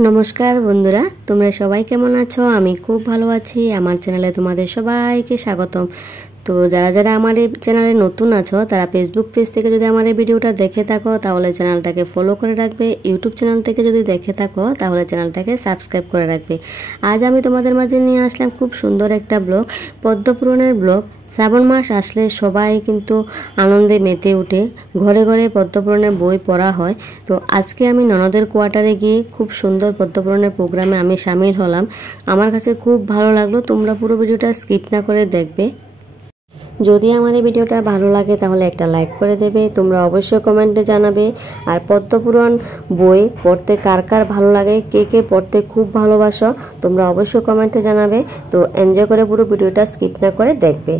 नमस्कार बंधुरा तुम्हारा सबाई केमन आछो आमी खूब भालो आछि। आमार चैनेले तुम्हादेर सबाइके स्वागतम। तो যারা যারা আমার এই চ্যানেলে নতুন আছো তারা ফেসবুক পেজ থেকে যদি আমার এই ভিডিওটা দেখে থাকো তাহলে চ্যানেলটাকে ফলো করে রাখবে, ইউটিউব চ্যানেল থেকে যদি দেখে থাকো তাহলে চ্যানেলটাকে সাবস্ক্রাইব করে রাখবে। আজ আমি তোমাদের মাঝে নিয়ে আসলাম খুব সুন্দর একটা ব্লগ, পদ্মপুরাণের ব্লগ। শ্রাবণ মাস আসলে সবাই কিন্তু আনন্দে মেতে ওঠে, ঘরে ঘরে পদ্মপুরাণের বই পড়া হয়। তো আজকে আমি ননদের কোয়ার্টারে গিয়ে খুব সুন্দর পদ্মপুরাণের প্রোগ্রামে আমি সামিল হলাম। আমার কাছে খুব ভালো লাগলো, তোমরা পুরো ভিডিওটা স্কিপ না করে দেখবে। যদি আমার এই ভিডিওটা ভালো লাগে তাহলে একটা লাইক করে দেবে, তোমরা অবশ্যই কমেন্টে জানাবে। আর পদ্মপুরাণ বই পড়তে কার কার ভালো লাগে, কে কে পড়তে খুব ভালোবাসো তোমরা অবশ্যই কমেন্টে জানাবে। তো এনজয় করে পুরো ভিডিওটা স্কিপ না করে দেখবে।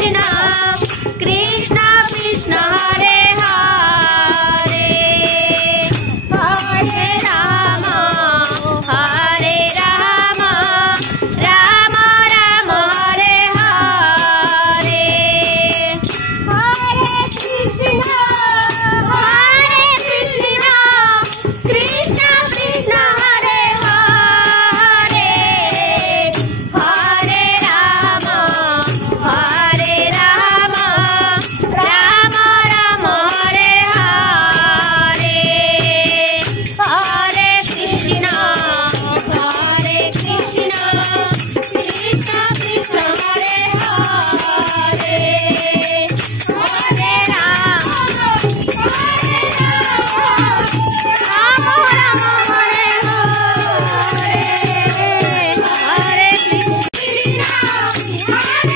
कृष्ण कृष्ण कृष्ण हरे हरे हरे राम राम राम हरे हरे हरे कृष्ण कृष्ण कृष्ण हरे हरे हरे राम राम राम हरे हरे हरे कृष्ण कृष्ण कृष्ण हरे हरे हरे राम राम राम हरे हरे हरे कृष्ण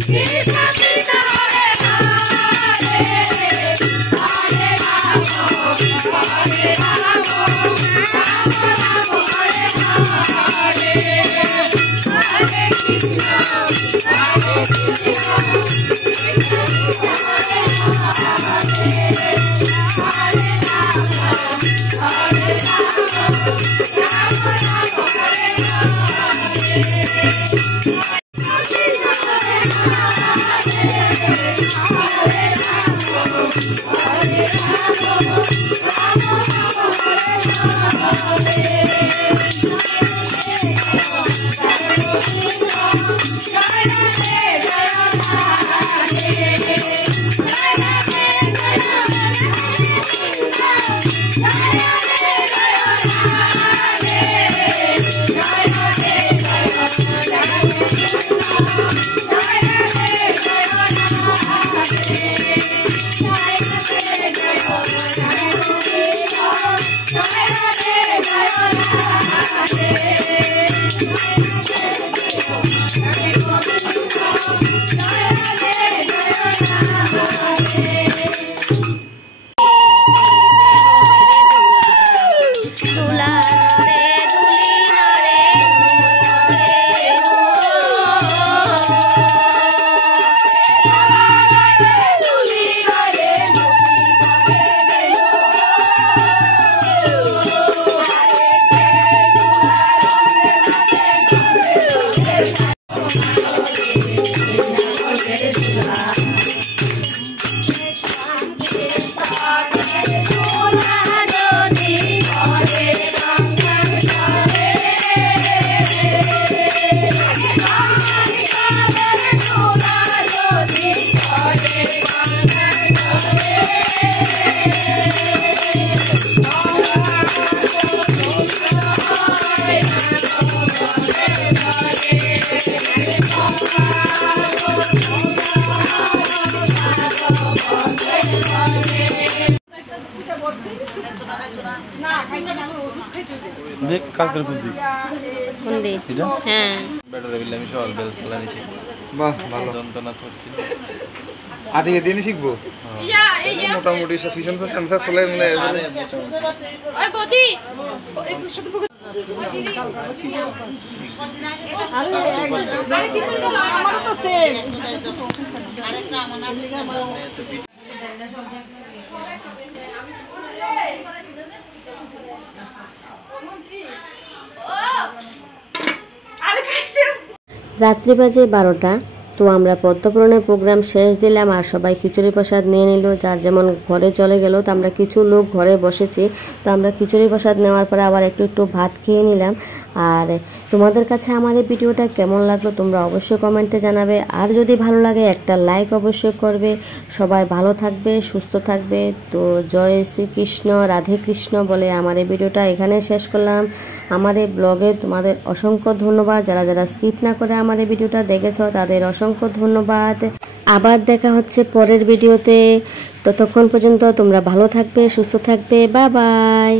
कृष्ण कृष्ण हरे हरे हरे राम हरे দেখ কালকের খুশি কোন রে হ্যাঁ ব্যাটারি বিল আমি সকাল বেল চালানি শিখব বাহ ভালো যন্ত্রণা করছি আজকে দিনই শিখবো মোটামুটি সব ফিশন সেন্সার চলে মিলে ওই বদি এই রাত্রি বাজে 12টা। তো আমরা পদ্মপুরাণের প্রোগ্রাম শেষ দিলাম আর সবাই খিচুড়ি প্রসাদ নিয়ে নিল, যার যেমন ঘরে চলে গেল। তো আমরা কিছু লোক ঘরে বসেছি, তো আমরা খিচুড়ি প্রসাদ নেওয়ার পরে আবার একটু ভাত খেয়ে নিলাম। আর তোমাদের কাছে আমার এই ভিডিওটা কেমন লাগলো তোমরা অবশ্যই কমেন্টে জানাবে, আর যদি ভালো লাগে একটা লাইক অবশ্যই করবে। সবাই ভালো থাকবে, সুস্থ থাকবে। তো জয় শ্রীকৃষ্ণ, রাধে কৃষ্ণ বলে আমার এই ভিডিওটা এখানে শেষ করলাম। আমার এই ব্লগে তোমাদের অসংখ্য ধন্যবাদ। যারা যারা স্কিপ না করে আমার এই ভিডিওটা দেখেছো তাদের অসংখ্য ধন্যবাদ। আবার দেখা হচ্ছে পরের ভিডিওতে। ততক্ষণ পর্যন্ত তোমরা ভালো থাকবে, সুস্থ থাকবে। Bye bye.